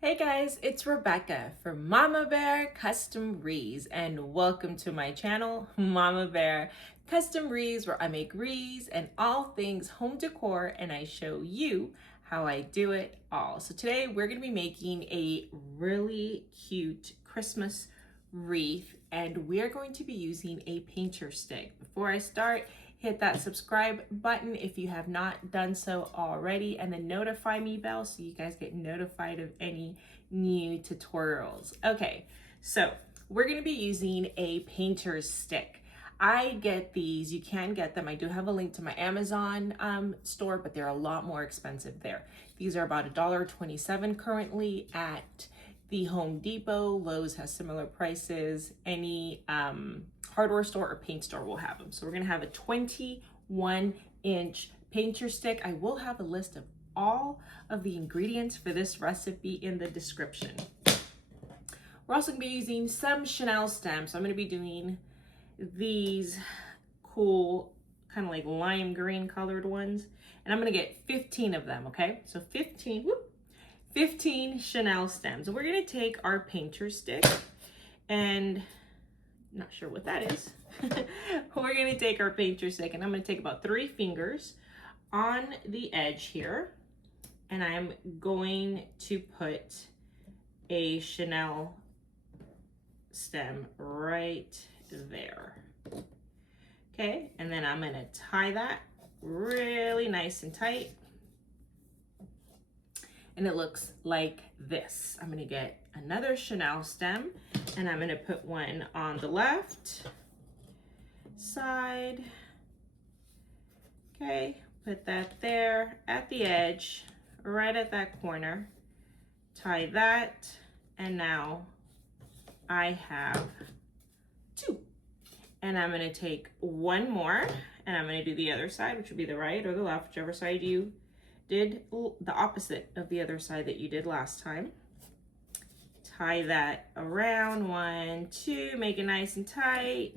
Hey guys, it's Rebecca from Mama Bear Custom Wreaths, and welcome to my channel, Mama Bear Custom Wreaths, where I make wreaths and all things home decor, and I show you how I do it all. So today we're going to be making a really cute Christmas wreath, and we're going to be using a painter stick. Before I start, hit that subscribe button if you have not done so already, and the notify me bell so you guys get notified of any new tutorials. Okay, so we're going to be using a painter's stick. I get these, you can get them. I do have a link to my Amazon store, but they're a lot more expensive there. These are about $1.27 currently at the Home Depot. Lowe's has similar prices. Any hardware store or paint store will have them. So we're gonna have a 21-inch painter stick. I will have a list of all of the ingredients for this recipe in the description. We're also gonna be using some chenille stems. So I'm gonna be doing these cool kind of like lime green colored ones, and I'm gonna get 15 of them. Okay, so 15 chenille stems. And we're gonna take our painter stick, and not sure what that is. We're gonna take our painter stick, and I'm gonna take about 3 fingers on the edge here, and I'm going to put a chenille stem right there. Okay, and then I'm gonna tie that really nice and tight, and it looks like this. I'm gonna get another chenille stem, and I'm gonna put one on the left side. Okay, put that there at the edge, right at that corner. Tie that, and now I have 2. And I'm gonna take one more, and I'm gonna do the other side, which would be the right or the left, whichever side you did, the opposite of the other side that you did last time. Tie that around, 1, 2, make it nice and tight,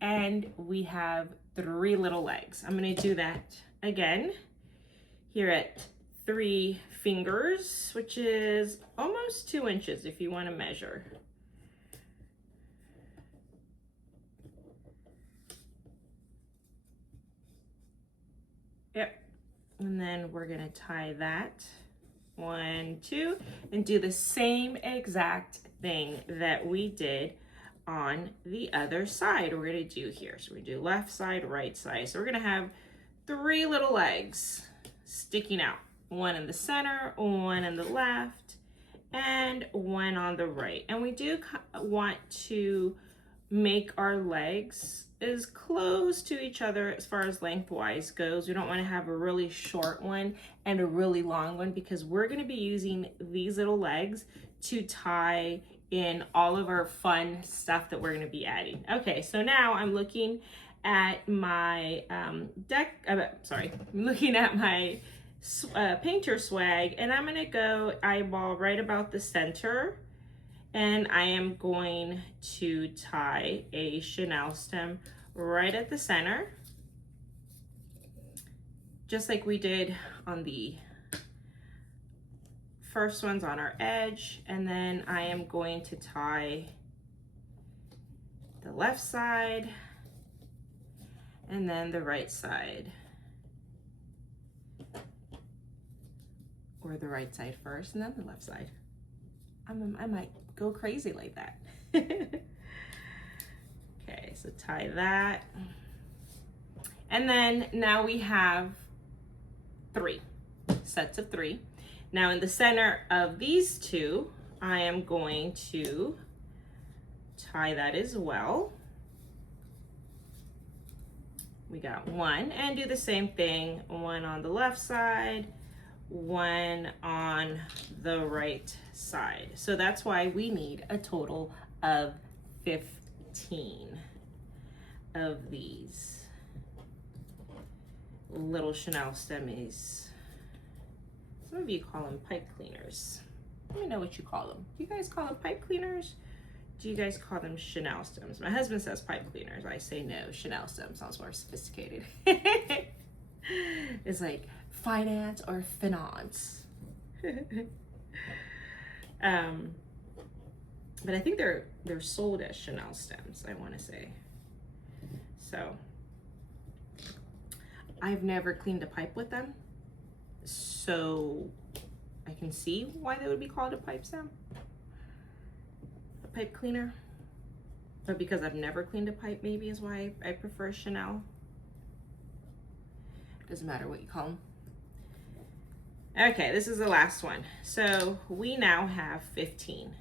and we have 3 little legs. I'm gonna do that again here at 3 fingers, which is almost 2 inches if you wanna measure. Yep, and then we're gonna tie that 1, 2, and do the same exact thing that we did on the other side. We're gonna do here. So we're gonna do left side, right side. So we're gonna have 3 little legs sticking out. 1 in the center, 1 in the left, and 1 on the right. And we do want to make our legs as close to each other as far as lengthwise goes. We don't want to have a really short one and a really long one, because we're going to be using these little legs to tie in all of our fun stuff that we're going to be adding. Okay, so now I'm looking at my I'm looking at my painter swag, and I'm going to go eyeball right about the center, and I am going to tie a chenille stem right at the center, just like we did on the first ones on our edge. And then I am going to tie the left side and then the right side, or the right side first and then the left side. I might go crazy like that. Okay, so tie that. And then now we have 3 sets of 3. Now in the center of these 2, I am going to tie that as well. We got 1, and do the same thing, 1 on the left side, 1 on the right side. So that's why we need a total of 15 of these little chenille stemmies. Some of you call them pipe cleaners. Let me know what you call them. Do you guys call them pipe cleaners? Do you guys call them chenille stems? My husband says pipe cleaners. I say no, chenille stems sounds more sophisticated. It's like finance or finance. But I think they're sold as Chanel stems, I want to say. So I've never cleaned a pipe with them, so I can see why they would be called a pipe stem, a pipe cleaner. But because I've never cleaned a pipe, maybe is why I prefer Chanel. Doesn't matter what you call them. Okay, this is the last one. So we now have 15.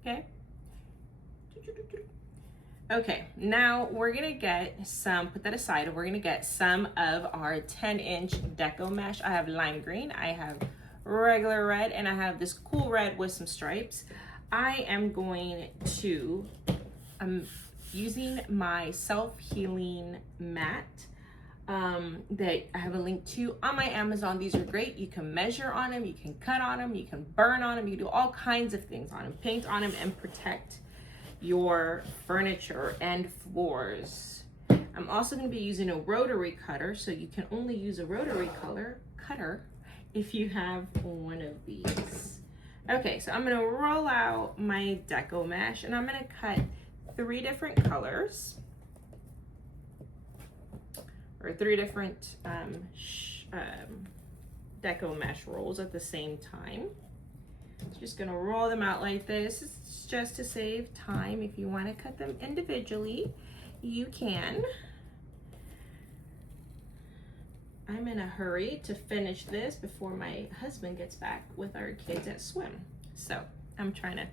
Okay. Okay, now we're gonna get some, put that aside, and we're gonna get some of our 10-inch deco mesh. I have lime green, I have regular red, and I have this cool red with some stripes. I am going to, I'm using my self-healing mat that I have a link to on my Amazon. These are great. You can measure on them, you can cut on them, you can burn on them, you can do all kinds of things on them, paint on them, and protect your furniture and floors. I'm also going to be using a rotary cutter, so you can only use a rotary cutter if you have one of these. Okay, so I'm going to roll out my deco mesh, and I'm going to cut 3 different colors, or 3 different deco mesh rolls at the same time. Just gonna roll them out like this. It's just to save time. If you want to cut them individually, you can. I'm in a hurry to finish this before my husband gets back with our kids at swim. So I'm trying to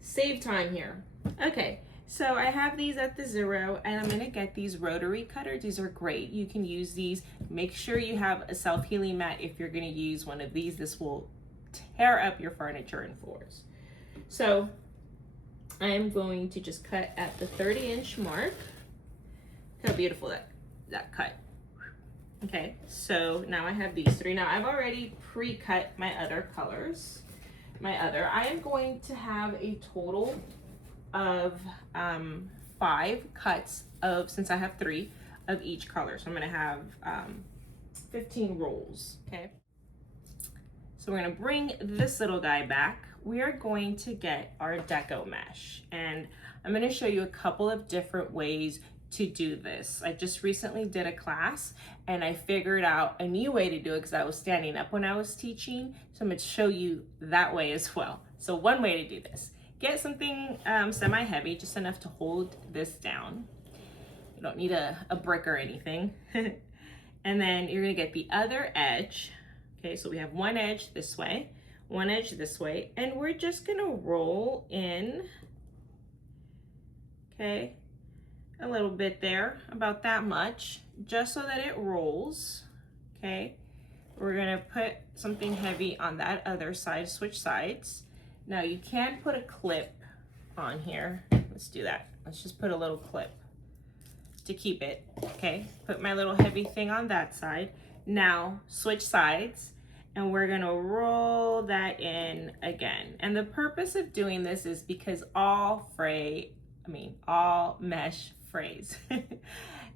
save time here. Okay, so I have these at the 0, and I'm gonna get these rotary cutters. These are great. You can use these. Make sure you have a self-healing mat if you're gonna use one of these. This will tear up your furniture and floors. So I'm going to just cut at the 30-inch mark. How beautiful that cut. Okay, so now I have these 3. Now I've already pre-cut my other colors. I am going to have a total of 5 cuts of, since I have 3 of each color. So I'm gonna have 15 rolls, okay? So we're gonna bring this little guy back. We are going to get our deco mesh, and I'm gonna show you a couple of different ways to do this. I just recently did a class, and I figured out a new way to do it because I was standing up when I was teaching. So I'm gonna show you that way as well. So one way to do this, get something semi-heavy, just enough to hold this down. You don't need a brick or anything. And then you're gonna get the other edge. Okay, so we have one edge this way, one edge this way, and we're just gonna roll in, okay, a little bit there, about that much, just so that it rolls, okay? We're gonna put something heavy on that other side, switch sides. Now you can put a clip on here. Let's do that. Let's just put a little clip to keep it, okay? Put my little heavy thing on that side. Now switch sides, and we're gonna roll that in again. And the purpose of doing this is because all mesh frays.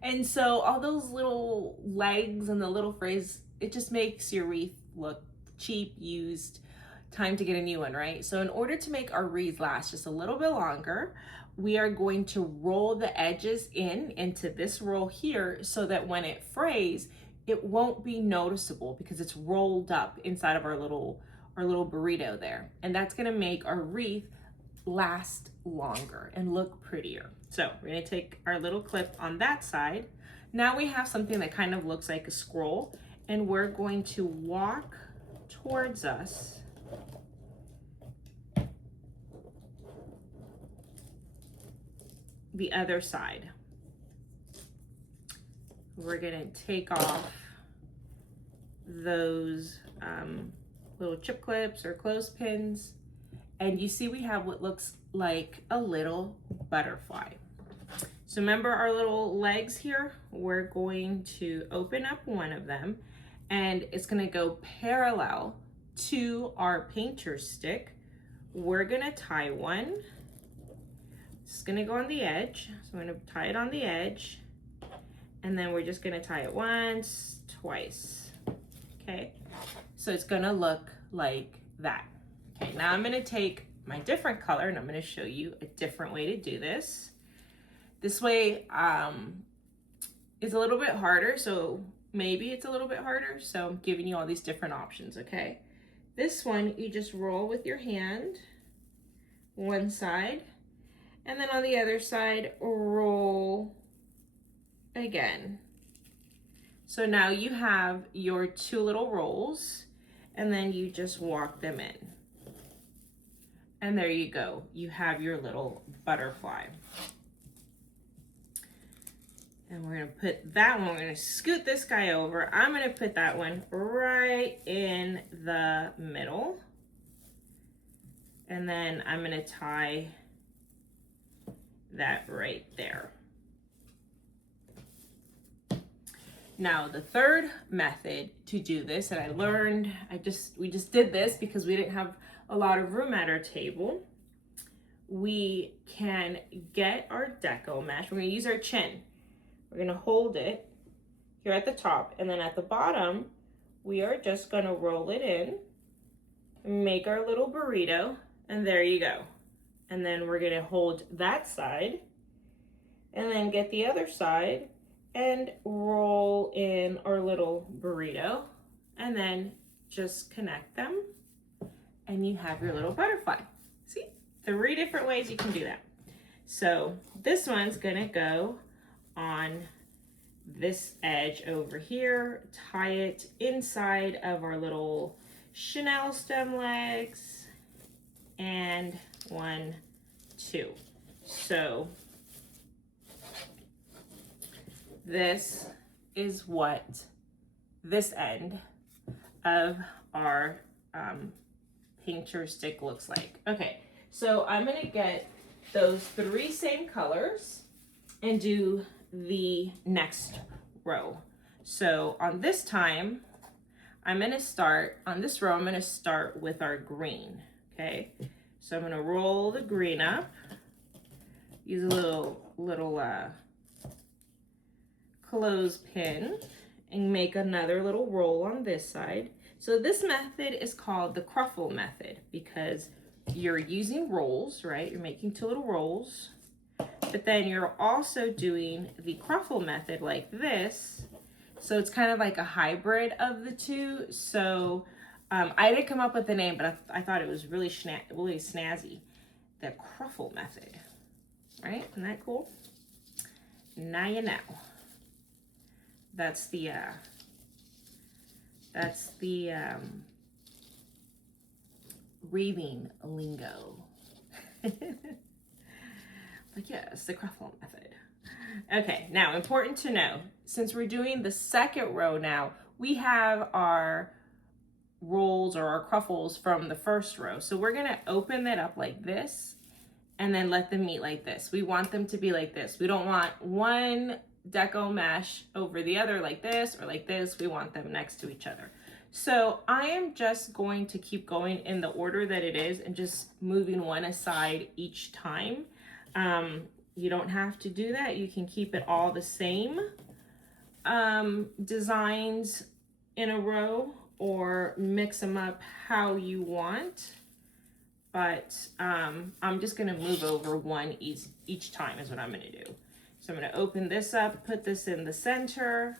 And so all those little legs and the little frays, it just makes your wreath look cheap, used, time to get a new one, right? So in order to make our wreath last just a little bit longer, we are going to roll the edges into this roll here, so that when it frays, it won't be noticeable because it's rolled up inside of our little burrito there. And that's gonna make our wreath last longer and look prettier. So we're gonna take our little clip on that side. Now we have something that kind of looks like a scroll, and we're going to walk towards us the other side. We're gonna take off those little chip clips or clothespins, and you see we have what looks like a little butterfly. So remember our little legs here? We're going to open up one of them, and it's gonna go parallel to our painter stick. We're gonna tie one. It's gonna go on the edge. So I'm gonna tie it on the edge, and then we're just gonna tie it once, twice, okay? So it's gonna look like that. Okay, now I'm gonna take my different color and I'm gonna show you a different way to do this. This way is a little bit harder, so maybe it's a little bit harder, so I'm giving you all these different options, okay? This one, you just roll with your hand, one side, and then on the other side, roll again. So now you have your two little rolls, and then you just walk them in. And there you go. You have your little butterfly. And we're gonna put that one, we're gonna scoot this guy over. I'm gonna put that one right in the middle. And then I'm gonna tie that right there. Now the third method to do this, and I learned, we just did this because we didn't have a lot of room at our table. We can get our deco mesh. We're gonna use our chin. We're gonna hold it here at the top, and then at the bottom, we are just gonna roll it in, make our little burrito, and there you go. And then we're gonna hold that side, and then get the other side, and roll in our little burrito, and then just connect them, and you have your little butterfly. See, 3 different ways you can do that. So this one's gonna go on this edge over here, tie it inside of our little chenille stem legs, and 1, 2. So this is what this end of our painter stick looks like. Okay, so I'm gonna get those 3 same colors and do the next row. So on this time, I'm gonna start, on this row, I'm gonna start with our green, okay? So I'm gonna roll the green up, use a little clothespin, and make another little roll on this side. So this method is called the cruffle method because you're using rolls, right? You're making 2 little rolls, but then you're also doing the cruffle method like this. So it's kind of like a hybrid of the 2. So I didn't come up with the name, but I thought it was really snazzy. The cruffle method, right? Isn't that cool? Now you know. That's the wreathing lingo. But yes, the cruffle method. Okay, now important to know, since we're doing the second row now, we have our rolls or our cruffles from the first row. So we're gonna open that up like this and then let them meet like this. We want them to be like this. We don't want one deco mesh over the other like this or like this. We want them next to each other. So I am just going to keep going in the order that it is and just moving one aside each time. You don't have to do that. You can keep it all the same designs in a row or mix them up how you want. But I'm just gonna move over one each time is what I'm gonna do. So I'm gonna open this up, put this in the center.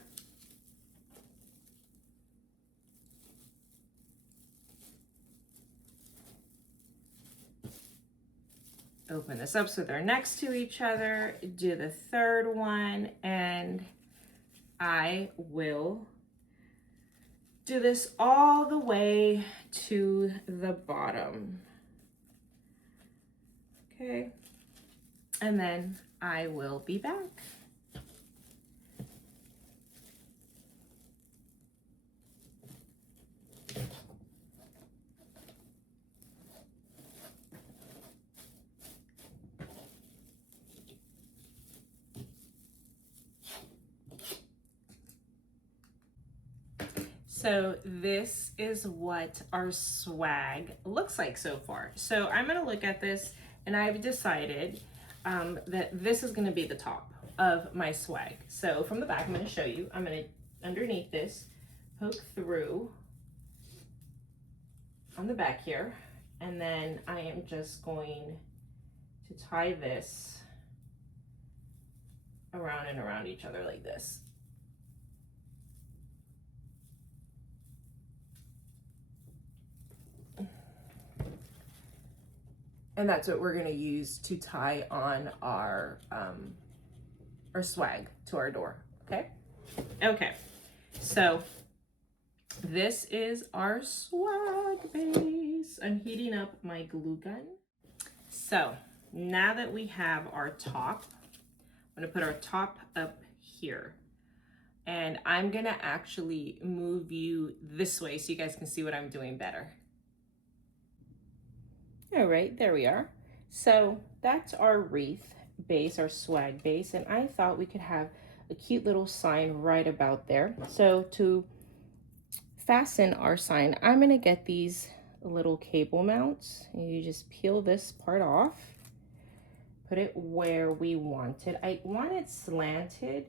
Open this up so they're next to each other, do the third one, and I will do this all the way to the bottom. Okay, and then I will be back. So this is what our swag looks like so far. So I'm gonna look at this and I've decided that this is gonna be the top of my swag. So from the back, I'm gonna show you, I'm gonna, underneath this, poke through on the back here. And then I am just going to tie this around and around each other like this. And that's what we're gonna use to tie on our swag to our door, okay? Okay, so this is our swag base. I'm heating up my glue gun. So now that we have our top, I'm gonna put our top up here. And I'm gonna actually move you this way so you guys can see what I'm doing better. All right, there we are. So that's our wreath base, our swag base, and I thought we could have a cute little sign right about there. So to fasten our sign, I'm gonna get these little cable mounts. You just peel this part off, put it where we want it. I want it slanted,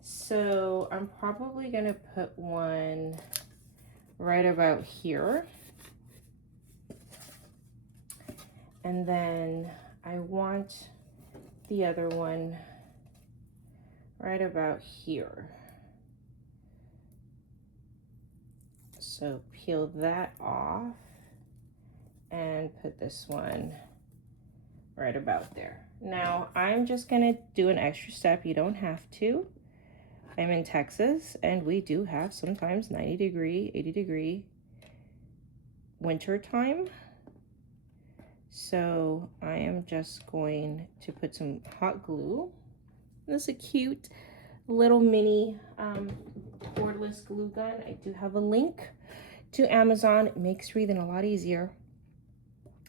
so I'm probably gonna put one right about here. And then I want the other one right about here. So peel that off and put this one right about there. Now I'm just gonna do an extra step. You don't have to. I'm in Texas and we do have sometimes 90 degree, 80 degree winter time. So I am just going to put some hot glue. This is a cute little mini cordless glue gun. I do have a link to Amazon. It makes breathing a lot easier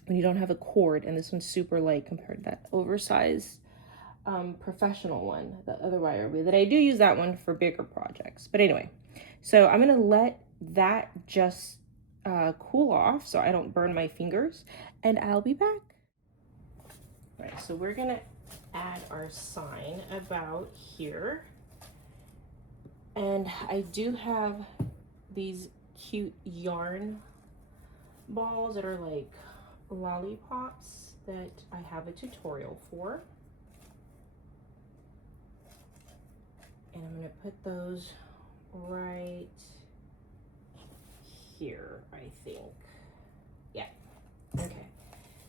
when you don't have a cord, and this one's super light compared to that oversized professional one, the other wire that I do use that one for bigger projects. But anyway, so I'm gonna let that just cool off so I don't burn my fingers, and I'll be back. All right, so we're gonna add our sign about here. And I do have these cute yarn balls that are like lollipops that I have a tutorial for. And I'm gonna put those right here, I think. Yeah, okay.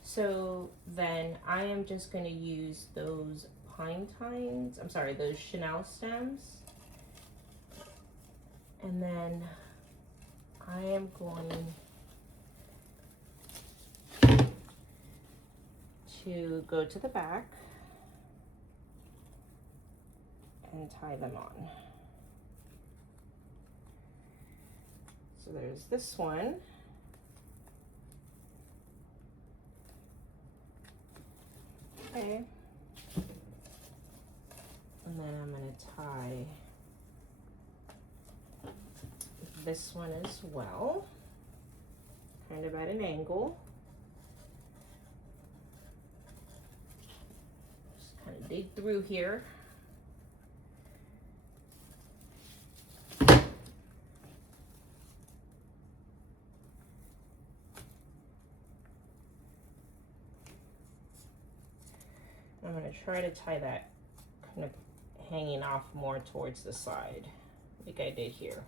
So then I am just gonna use those those chenille stems. And then I am going to go to the back and tie them on. So there's this one. Okay. And then I'm going to tie this one as well, kind of at an angle. Just kind of dig through here. I'm going to try to tie that kind of hanging off more towards the side, like I did here.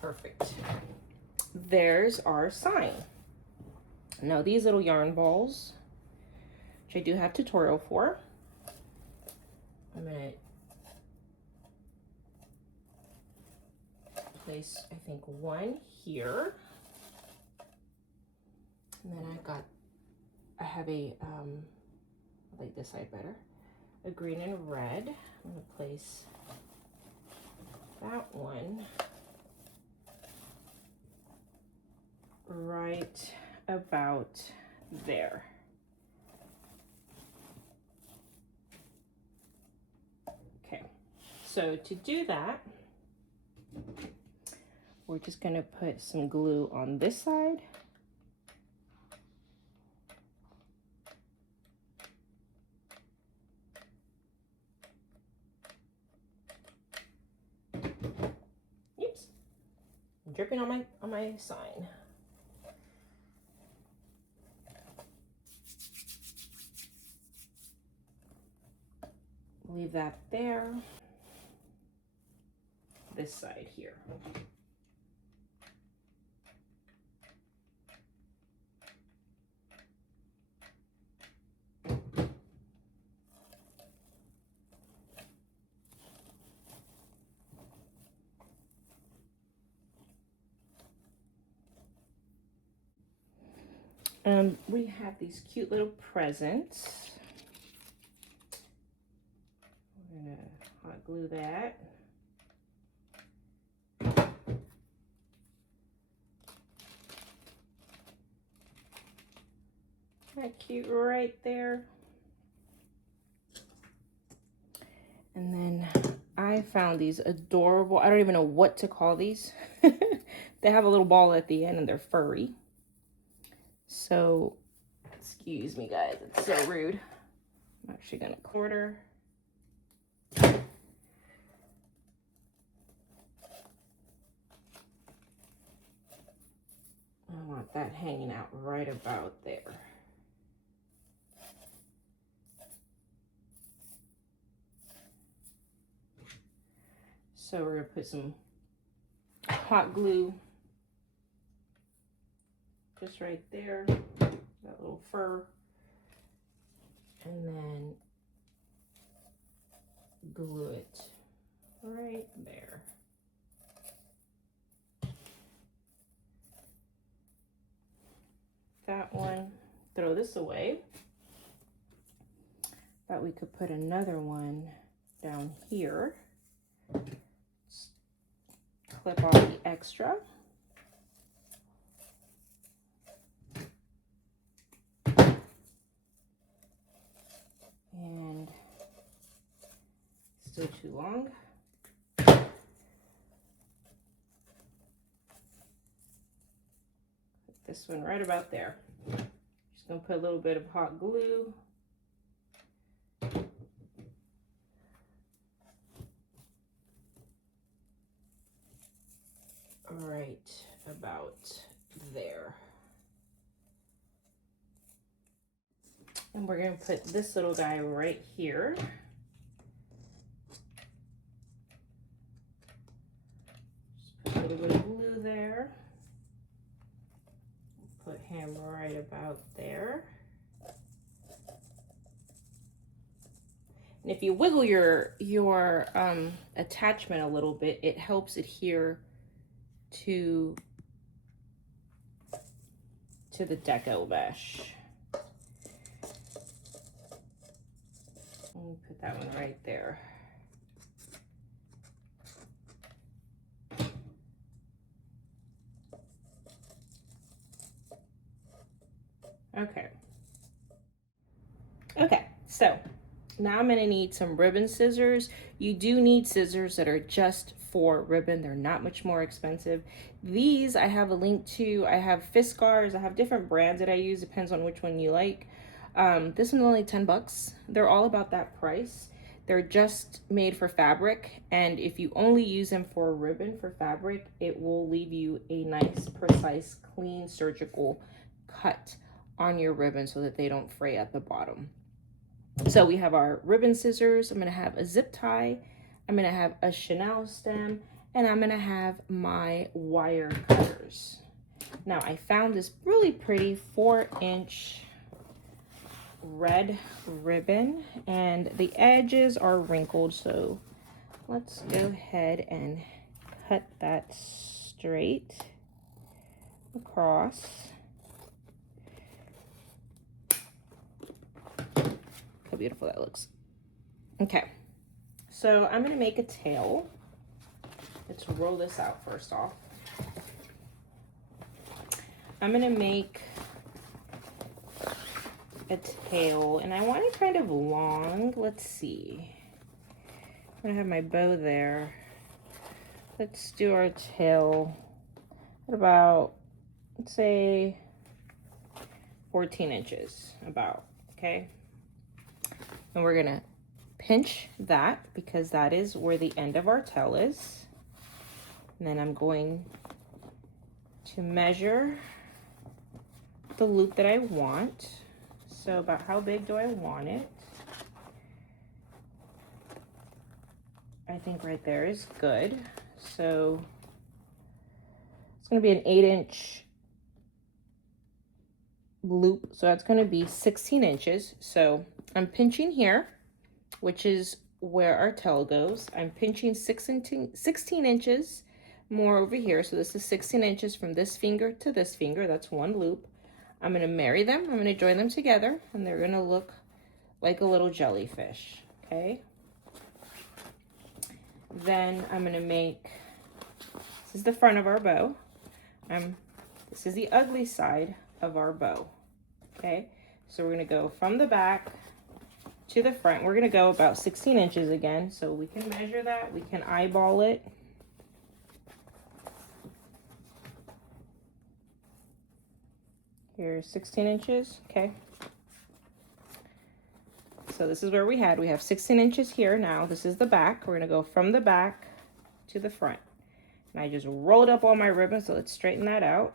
Perfect. There's our sign. Now these little yarn balls, which I do have tutorial for, I'm going to place, I think, one here. And then I have a, I like this side better, a green and red. I'm going to place that one right about there. Okay, so to do that, we're just going to put some glue on this side. dripping on my sign. Leave that there. This side here. We have these cute little presents. We're gonna hot glue that. Isn't that cute right there? And then I found these adorable, I don't even know what to call these. They have a little ball at the end and they're furry. So, excuse me guys, it's so rude. I'm actually gonna quarter. I want that hanging out right about there. So we're gonna put some hot glue just right there, that little fur, and then glue it right there. That one, throw this away. Thought we could put another one down here. Just clip off the extra. And still too long. Put this one right about there. Just gonna put a little bit of hot glue. Right about there. And we're going to put this little guy right here. Just put a little bit of glue there. Put him right about there. And if you wiggle your attachment a little bit, it helps adhere to the deco mesh. And put that one right there. Okay. Okay, so now I'm gonna need some ribbon scissors. You do need scissors that are just for ribbon. They're not much more expensive. These I have a link to. I have Fiskars. I have different brands that I use. Depends on which one you like. This one's only 10 bucks. They're all about that price. They're just made for fabric. And if you only use them for ribbon for fabric, it will leave you a nice, precise, clean, surgical cut on your ribbon so that they don't fray at the bottom. So we have our ribbon scissors. I'm gonna have a zip tie. I'm gonna have a chenille stem, and I'm gonna have my wire cutters. Now I found this really pretty 4-inch red ribbon, and the edges are wrinkled. So let's go ahead and cut that straight across. How beautiful that looks. Okay, so I'm gonna make a tail. Let's roll this out first off. I'm gonna make a tail, and I want it kind of long. Let's see. I'm gonna have my bow there. Let's do our tail at about, let's say 14 inches about, okay? And we're gonna pinch that because that is where the end of our tail is. And then I'm going to measure the loop that I want. So about how big do I want it? I think right there is good. So it's going to be an 8-inch loop. So that's going to be 16 inches. So I'm pinching here, which is where our tail goes. I'm pinching 16 inches more over here. So this is 16 inches from this finger to this finger. That's one loop. I'm going to marry them. I'm going to join them together, and they're going to look like a little jellyfish. Okay. Then I'm going to make, this is the front of our bow. This is the ugly side of our bow. Okay. So we're going to go from the back to the front. We're going to go about 16 inches again. So we can measure that. We can eyeball it. Here's 16 inches. Okay. So this is where we have 16 inches here. Now this is the back. We're going to go from the back to the front. And I just rolled up all my ribbons, so let's straighten that out.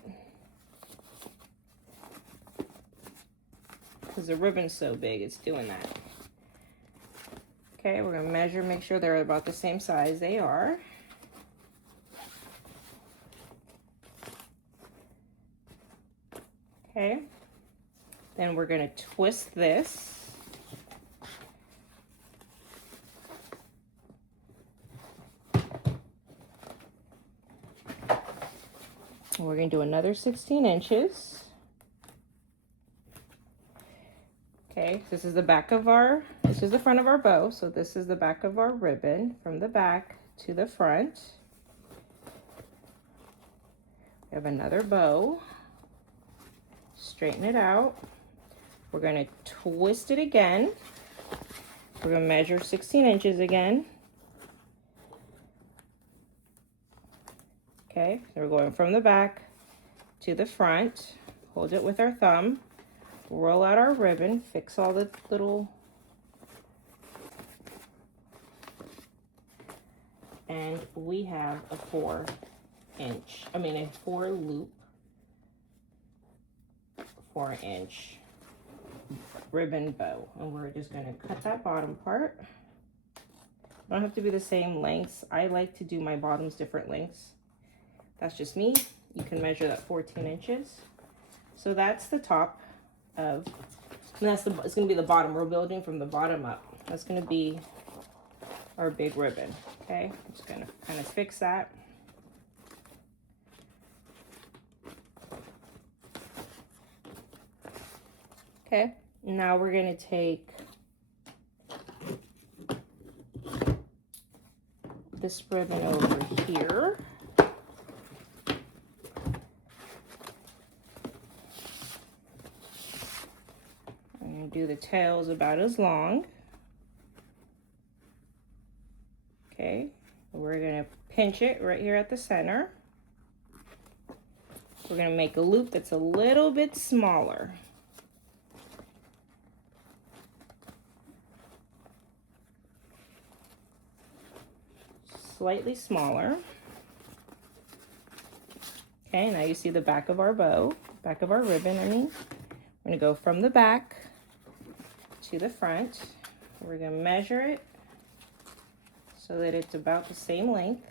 Because the ribbon's so big, it's doing that. Okay, we're going to measure, make sure they're about the same size. They are. Okay. Then we're going to twist this. We're going to do another 16 inches. Okay, this is the back of this is the front of our bow. So this is the back of our ribbon from the back to the front. We have another bow. Straighten it out. We're going to twist it again. We're going to measure 16 inches again. Okay, so we're going from the back to the front. Hold it with our thumb. Roll out our ribbon. Fix all the little... And we have a 4 loop, 4-inch ribbon bow. And we're just going to cut that bottom part. Don't have to be the same lengths. I like to do my bottoms different lengths. That's just me. You can measure that 14 inches. So that's the top of, and it's going to be the bottom. We're building from the bottom up. That's going to be our big ribbon. Okay, I'm just going to kind of fix that. Okay, now we're going to take this ribbon over here. And do the tails about as long. Okay, we're going to pinch it right here at the center. We're going to make a loop that's a little bit smaller. Slightly smaller. Okay, now you see the back of our bow, back of our ribbon, I mean. We're going to go from the back to the front. We're going to measure it so that it's about the same length.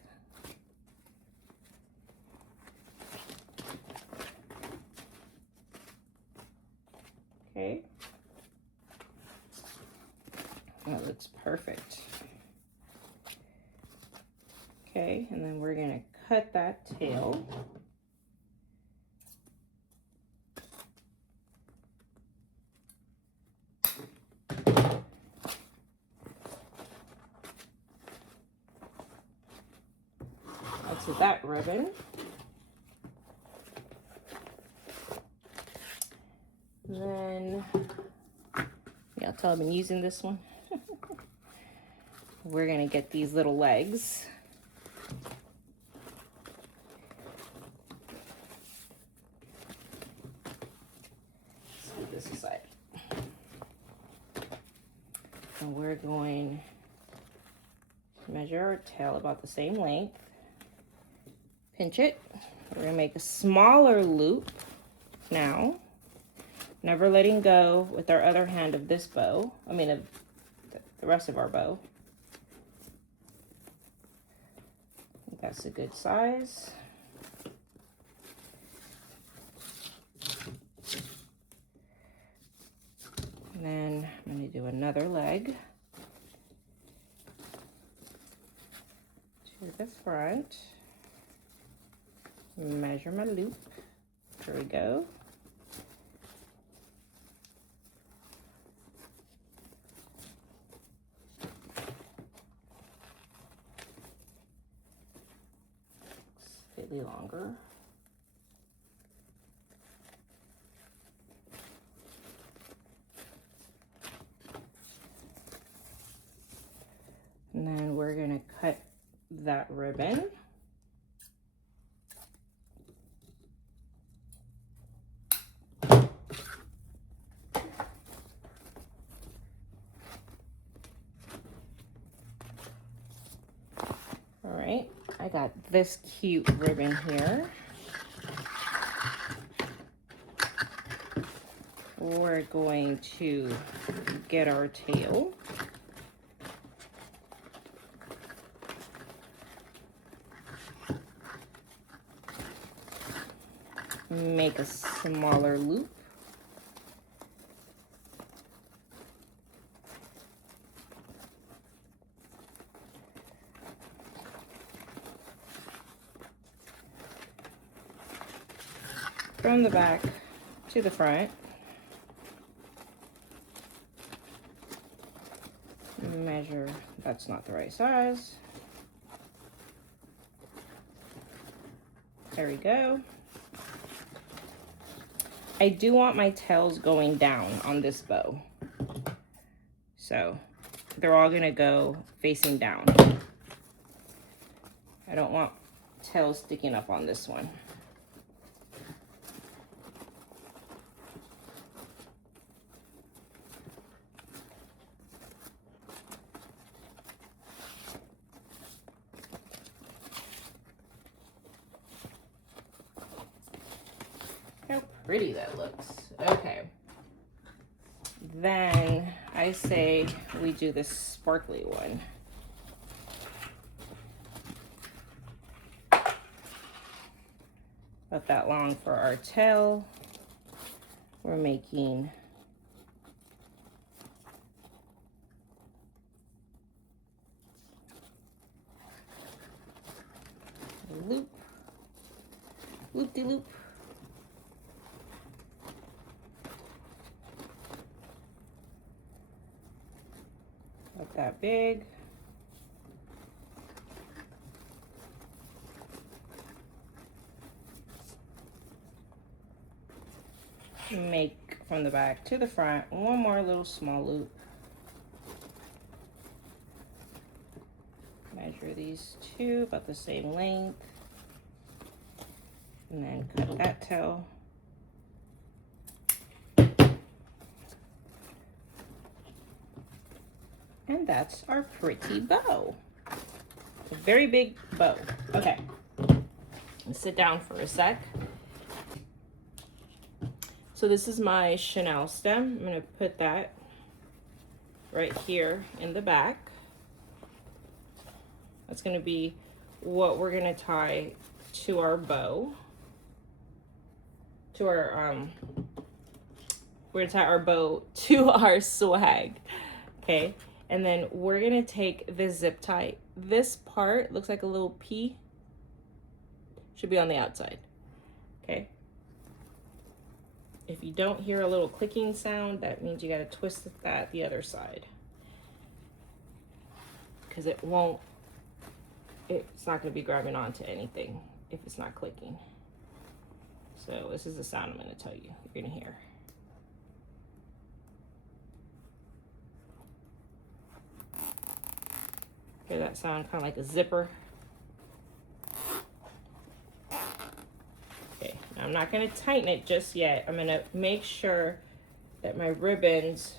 Okay. That looks perfect. Okay, and then we're going to cut that tail. That's that ribbon. Then, yeah, I'll tell I've been using this one. We're going to get these little legs. Let's do this side. And we're going to measure our tail about the same length. Pinch it. We're gonna make a smaller loop now, never letting go with our other hand of this bow. I mean, of the rest of our bow. I think that's a good size. And then I'm gonna do another leg to the front. Measure my loop. There we go. Slightly longer. And then we're gonna cut that ribbon. All right, I got this cute ribbon here. We're going to get our tail. Make a smaller loop. From the back to the front. Measure, that's not the right size. There we go. I do want my tails going down on this bow. So they're all gonna go facing down. I don't want tails sticking up on this one. How pretty that looks. Okay. Then I say we do this sparkly one. About that long for our tail. We're making a loop, loop-de-loop. Not that big. Make from the back to the front one more little small loop. Measure these two about the same length. And then cut that tail. And that's our pretty bow. A very big bow. Okay, let's sit down for a sec. So this is my chenille stem. I'm gonna put that right here in the back. That's gonna be what we're gonna tie to our bow. To our, we're gonna tie our bow to our swag, okay? And then we're gonna take this zip tie. This part looks like a little P. Should be on the outside, okay? If you don't hear a little clicking sound, that means you gotta twist that the other side. Because it's not gonna be grabbing onto anything if it's not clicking. So this is the sound I'm gonna tell you, you're gonna hear. Hear that sound, kind of like a zipper. Okay, now I'm not gonna tighten it just yet. I'm gonna make sure that my ribbons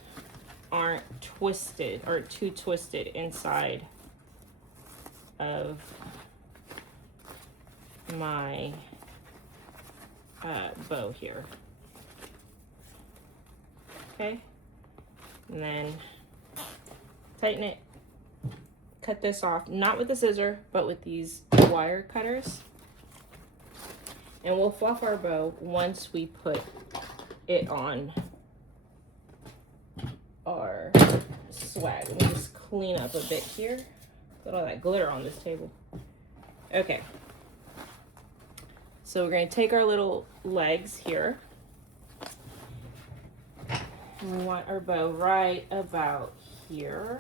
aren't twisted or too twisted inside of my bow here. Okay, and then tighten it, cut this off, not with the scissor, but with these wire cutters. And we'll fluff our bow once we put it on our swag. Let me just clean up a bit here. Got all that glitter on this table. Okay. So we're going to take our little legs here. And we want our bow right about here.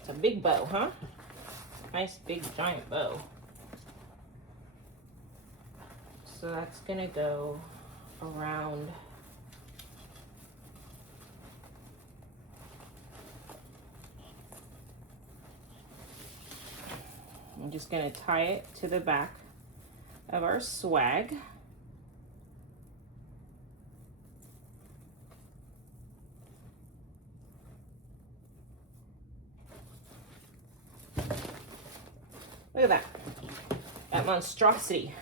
It's a big bow, huh? Nice big giant bow. So that's gonna go around I'm just gonna tie it to the back of our swag. Look at that. That monstrosity.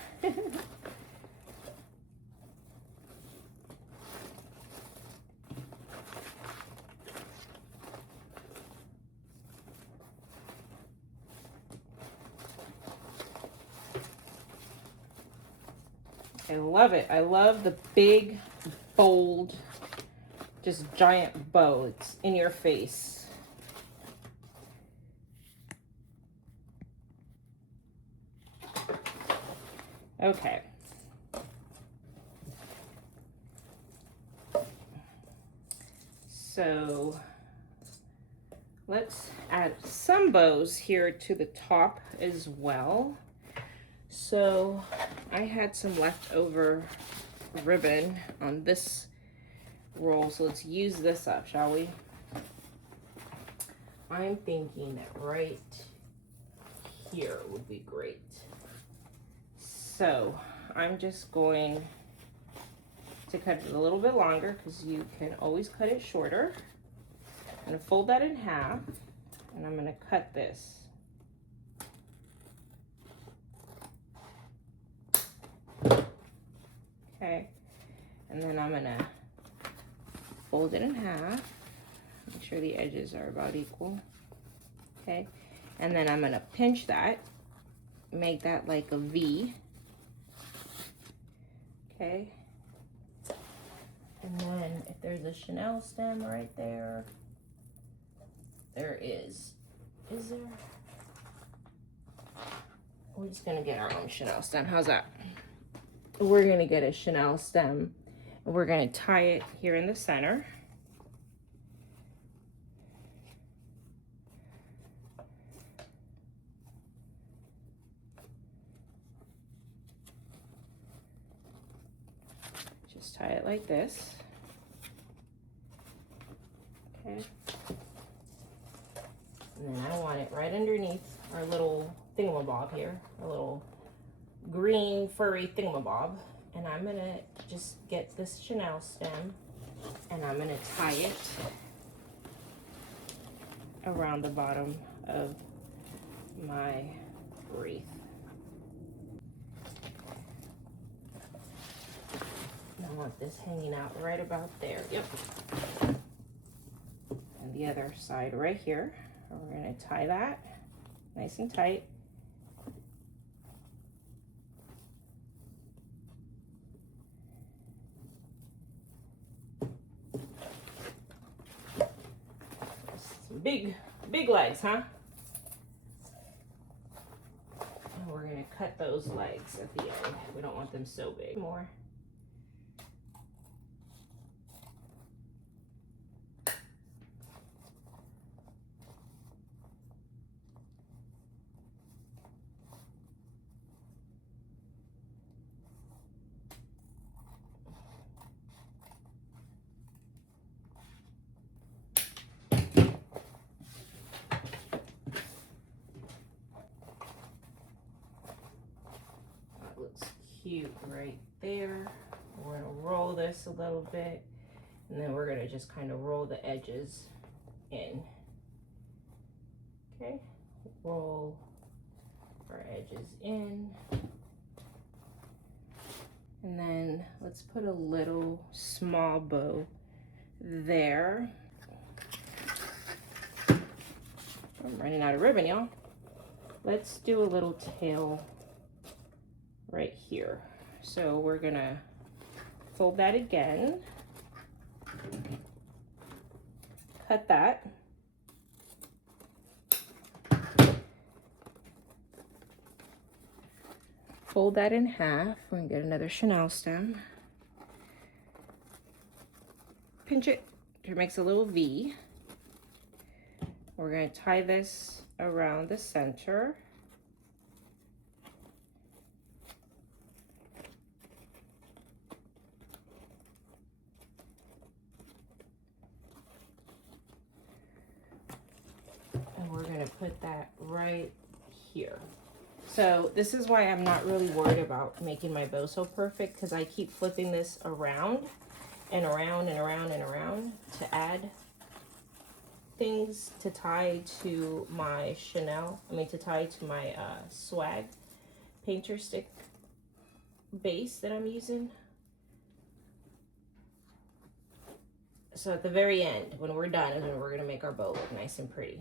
I love it. I love the big, bold, just giant bow. It's in your face. Okay. So let's add some bows here to the top as well. So I had some leftover ribbon on this roll, so let's use this up, shall we? I'm thinking that right here would be great. So I'm just going to cut it a little bit longer because you can always cut it shorter. I'm going to fold that in half and I'm going to cut this. Okay, and then I'm going to fold it in half. Make sure the edges are about equal. Okay, and then I'm going to pinch that, make that like a V. Okay, and then if there's a Chanel stem right there, there is. Is there? We're just gonna get our own Chanel stem. How's that? We're gonna get a Chanel stem and we're gonna tie it here in the center. Just tie it like this. Okay. And then I want it right underneath our little thingamabob here, our little green furry thingamabob. And I'm gonna just get this Chanel stem and I'm gonna tie it around the bottom of my wreath. And I want this hanging out right about there. Yep. And the other side right here. We're gonna tie that nice and tight. Some big legs, huh? And we're gonna cut those legs at the end. We don't want them so big. More. Looks cute right there. We're gonna roll this a little bit and then we're gonna just kind of roll the edges in. Okay, roll our edges in. And then let's put a little small bow there. I'm running out of ribbon, y'all. Let's do a little tail right here. So we're gonna fold that again. Cut that. Fold that in half. We're gonna get another chenille stem. Pinch it. It makes a little V. We're gonna tie this around the center. And we're gonna put that right here. So this is why I'm not really worried about making my bow so perfect, because I keep flipping this around and around and around and around to add things to tie to my to tie to my swag painter stick base that I'm using. So at the very end, when we're done, is when we're gonna make our bow look nice and pretty.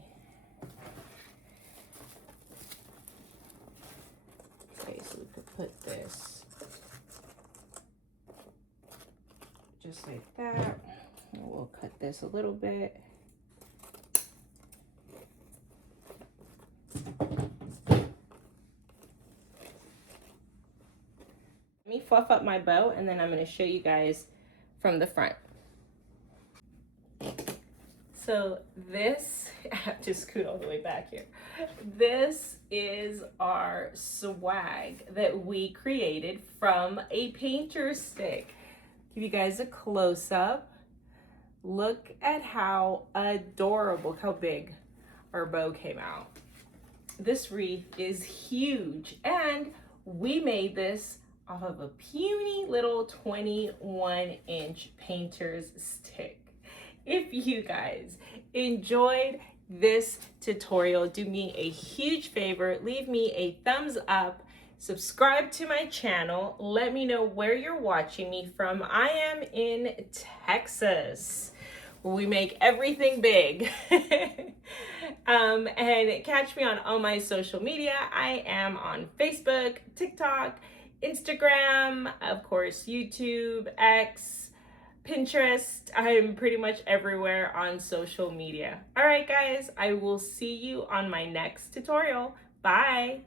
Okay, so we could put this just like that. And we'll cut this a little bit. Let me fluff up my bow, and then I'm going to show you guys from the front. So this, I have to scoot all the way back here. This is our swag that we created from a painter stick. Give you guys a close up. Look at how adorable, how big our bow came out. This wreath is huge, and we made this off of a puny little 21-inch painter's stick. If you guys enjoyed this tutorial, do me a huge favor, leave me a thumbs up, subscribe to my channel, let me know where you're watching me from. I am in Texas, where we make everything big. And catch me on all my social media. I am on Facebook, TikTok, Instagram, of course, YouTube, X, Pinterest. I'm pretty much everywhere on social media. All right, guys, I will see you on my next tutorial. Bye.